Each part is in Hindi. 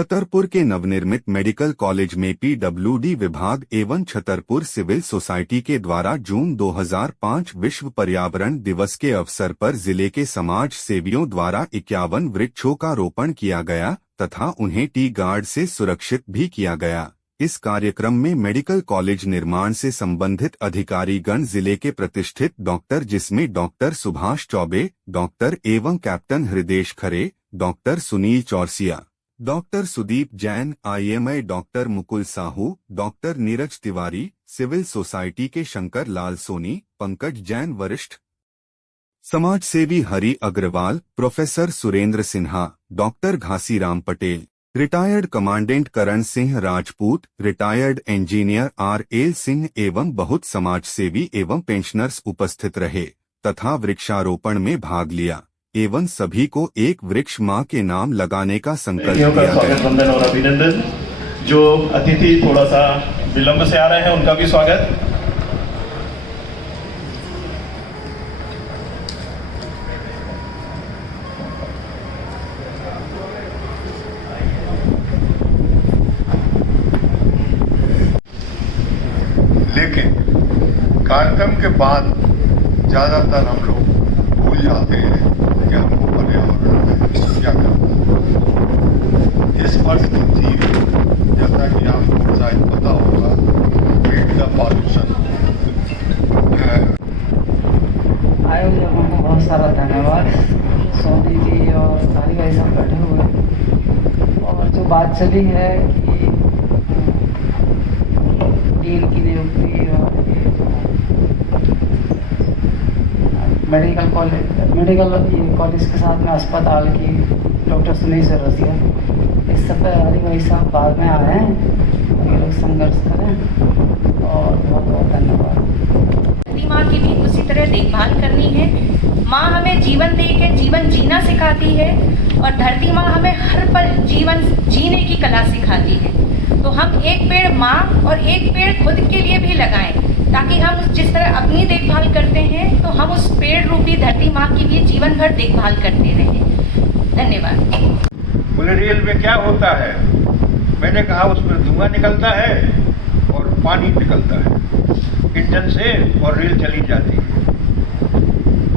छतरपुर के नवनिर्मित मेडिकल कॉलेज में पीडब्ल्यूडी विभाग एवं छतरपुर सिविल सोसाइटी के द्वारा जून 2005 विश्व पर्यावरण दिवस के अवसर पर जिले के समाज सेवियों द्वारा 51 वृक्षों का रोपण किया गया तथा उन्हें टी गार्ड से सुरक्षित भी किया गया। इस कार्यक्रम में मेडिकल कॉलेज निर्माण से संबंधित अधिकारीगण जिले के प्रतिष्ठित डॉक्टर जिसमें डॉक्टर सुभाष चौबे, डॉक्टर एवं captain Hridesh Khare, doctor Sunil Chaurasia, doctor Sudeep Jain, IMI doctor Mukul Sahu, doctor Neeraj Tiwari, civil society के शंकर लाल सोनी, पंकज जैन, वरिष्ठ समाजसेवी Hari Agrawal, professor Surendra Sinha, doctor Ghasiram Patel, retired commandant Karan Singh Rajput, retired engineer RL Singh एवं बहुत समाजसेवी एवं पेंशनर्स उपस्थित रहे तथा वृक्षारोपण में भाग लिया एवं सभी को एक वृक्ष मां के नाम लगाने का संकल्प लिया गया। वंदन और अभिनंदन। जो अतिथि थोड़ा सा विलंब से आ रहे हैं उनका भी स्वागत। लेकिन कार्यक्रम के बाद ज्यादातर हम लोग भूल जाते हैं कि हमको पर्यावरण में क्या करना है। इस वर्ष की थीम, जैसा कि आपको शायद पता होगा, बीट द पॉल्यूशन। आयोजकों को बहुत सारा धन्यवाद। सोनी जी और हरि भाई साहब बैठे हुए और जो बात चली है कि डीन की नियुक्ति और मेडिकल कॉलेज के साथ में अस्पताल की डॉक्टर सुनील चौरसिया, इस सब पे हरि भाई साहब बाद में आए हैं, ये लोग संघर्ष करें और बहुत बहुत धन्यवाद। धरती माँ की भी उसी तरह देखभाल करनी है। माँ हमें जीवन दे के जीवन जीना सिखाती है और धरती माँ हमें हर पल जीवन जीने की कला सिखाती है। तो हम एक पेड़ माँ और एक पेड़ खुद के लिए भी लगाएं ताकि हम जिस तरह अपनी देखभाल करते हैं तो हम उस पेड़ रूपी धरती माँ की भी जीवन भर देखभाल करते रहें। धन्यवाद। बोले रेल में क्या होता है? मैंने कहा उसमें धुआं निकलता है और पानी निकलता है इंजन से और रेल चली जाती है।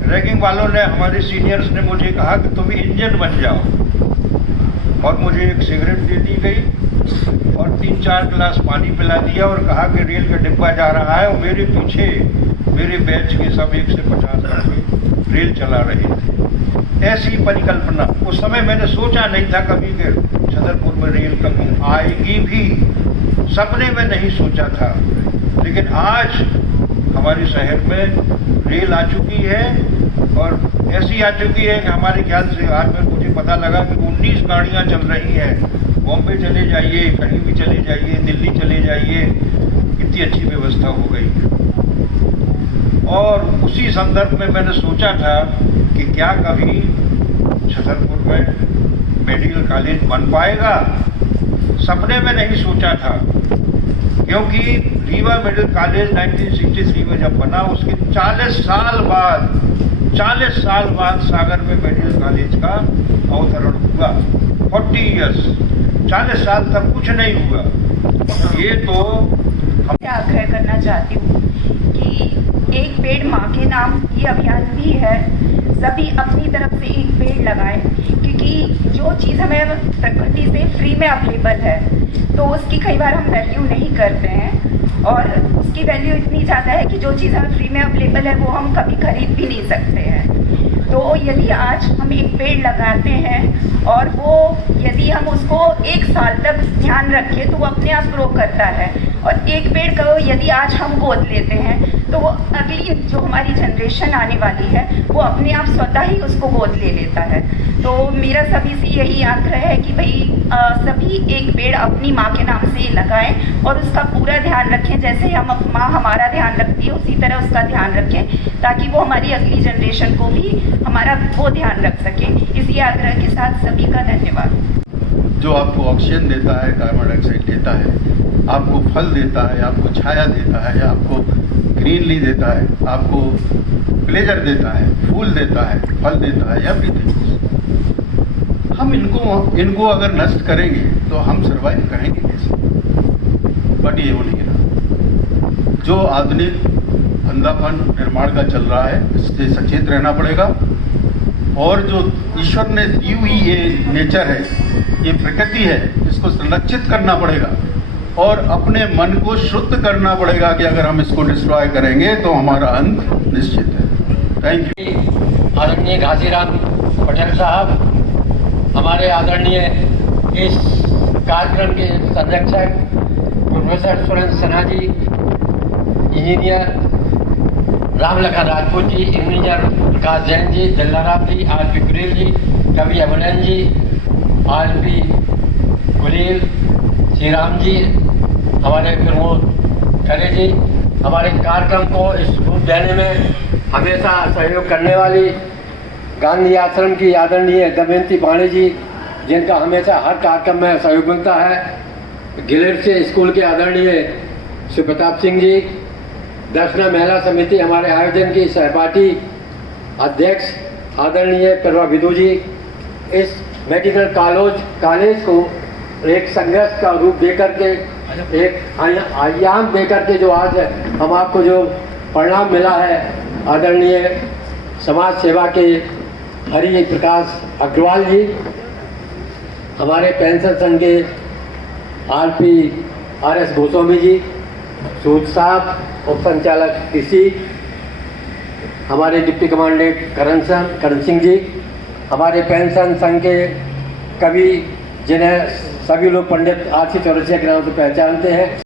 रैगिंग वालों ने, हमारे सीनियर्स ने मुझे कहा कि तुम इंजन बन जाओ और मुझे एक सिगरेट दे दी गई और 3-4 गिलास पानी पिला दिया और कहा कि रेल का डिब्बा जा रहा है और मेरे पीछे मेरे बैच के सब 1 से 50 लड़के रेल चला रहे थे। ऐसी परिकल्पना उस समय मैंने सोचा नहीं था कभी कि छतरपुर में रेल कभी आएगी भी, सपने में नहीं सोचा था। लेकिन आज हमारे शहर में रेल आ चुकी है और ऐसी आ चुकी है कि हमारे ख्याल से आज में मुझे पता लगा कि 19 गाड़ियाँ चल रही हैं। बॉम्बे चले जाइए, कहीं भी चले जाइए, दिल्ली चले जाइए, कितनी अच्छी व्यवस्था हो गई है। और उसी संदर्भ में मैंने सोचा था कि क्या कभी छतरपुर में मेडिकल कॉलेज बन पाएगा। सपने में नहीं सोचा था, क्योंकि रीवा मेडिकल कॉलेज 1963 में जब बना, उसके 40 साल बाद सागर में मेडिकल कॉलेज का अवतरण हुआ। 40 इयर्स, 40 साल तक कुछ नहीं हुआ। ये तो हम आग्रह करना चाहती हूँ कि एक पेड़ माँ के नाम ये अभियान भी है, सभी अपनी तरफ से एक पेड़ लगाएं, क्योंकि जो चीज़ हमें प्रकृति से फ्री में अवेलेबल है तो उसकी कई बार हम वैल्यू नहीं करते हैं और उसकी वैल्यू इतनी ज़्यादा है कि जो चीज़ हमें फ्री में अवेलेबल है वो हम कभी खरीद भी नहीं सकते हैं। तो यदि आज हम एक पेड़ लगाते हैं और वो यदि हम उसको 1 साल तक ध्यान रखें तो वो अपने आप ग्रो करता है और एक पेड़ को यदि आज हम गोद लेते हैं तो वो अगली जो हमारी जनरेशन आने वाली है वो अपने आप स्वतः ही उसको गोद ले लेता है। तो मेरा सभी से यही आग्रह है कि भाई सभी एक पेड़ अपनी माँ के नाम से लगाएं और उसका पूरा ध्यान रखें। जैसे हम माँ हमारा ध्यान रखती है उसी तरह उसका ध्यान रखें ताकि वो हमारी अगली जनरेशन को भी हमारा वो ध्यान रख सके। इसी आग्रह के साथ सभी का धन्यवाद। जो आपको ऑक्सीजन देता है, कार्बन डाइऑक्साइड देता है, आपको फल देता है, आपको छाया देता है, आपको ग्रीनली देता है, आपको प्लेजर देता है, फूल देता है, फल देता है, एवरीथिंग। हम इनको अगर नष्ट करेंगे तो हम सर्वाइव करेंगे कैसे? बट ये वो नहीं रहा। जो आधुनिक अंधापन निर्माण का चल रहा है, इससे सचेत रहना पड़ेगा। और जो ईश्वर ने दी हुई ये नेचर है, ये प्रकृति है, इसको संरक्षित करना पड़ेगा और अपने मन को शुद्ध करना पड़ेगा कि अगर हम इसको डिस्ट्रॉय करेंगे तो हमारा अंत निश्चित है। Thank you. आदरणीय घासीराम पटेल साहब, हमारे आदरणीय इस कार्यक्रम के संरक्षक professor Surendra Sinha ji, engineer Ramlakhan Rajput ji, engineer प्रकाश जैन जी, जल्लाराम जी, आर.पी. कुलील जी, कवि अमलन जी, आर.पी. कुलील, श्री राम जी, हमारे प्रमोद खरे जी, हमारे कार्यक्रम को इस रूप देने में हमेशा सहयोग करने वाली गांधी आश्रम की आदरणीय दमयंती पाणी जी, जिनका हमेशा हर कार्यक्रम में सहयोग मिलता है। गिलेर स्कूल के आदरणीय शिवप्रताप सिंह जी, दर्शना महिला समिति हमारे आयोजन की सहपाठी अध्यक्ष आदरणीय प्रभा विदु जी, इस मेडिकल कॉलेज को एक संघर्ष का रूप देकर के, एक आयाम देकर के जो आज हम आपको जो परिणाम मिला है, आदरणीय समाज सेवा के हरि प्रकाश अग्रवाल जी, हमारे पेंशन संघ के आर.एस. गोस्वामी जी, सूद साहब, उप संचालक कृषि, हमारे डिप्टी कमांडेंट करण सिंह जी, हमारे पेंशन संघ के कवि जिन्हें सभी लोग पंडित आरसी चौरसिया के नाम से पहचानते हैं,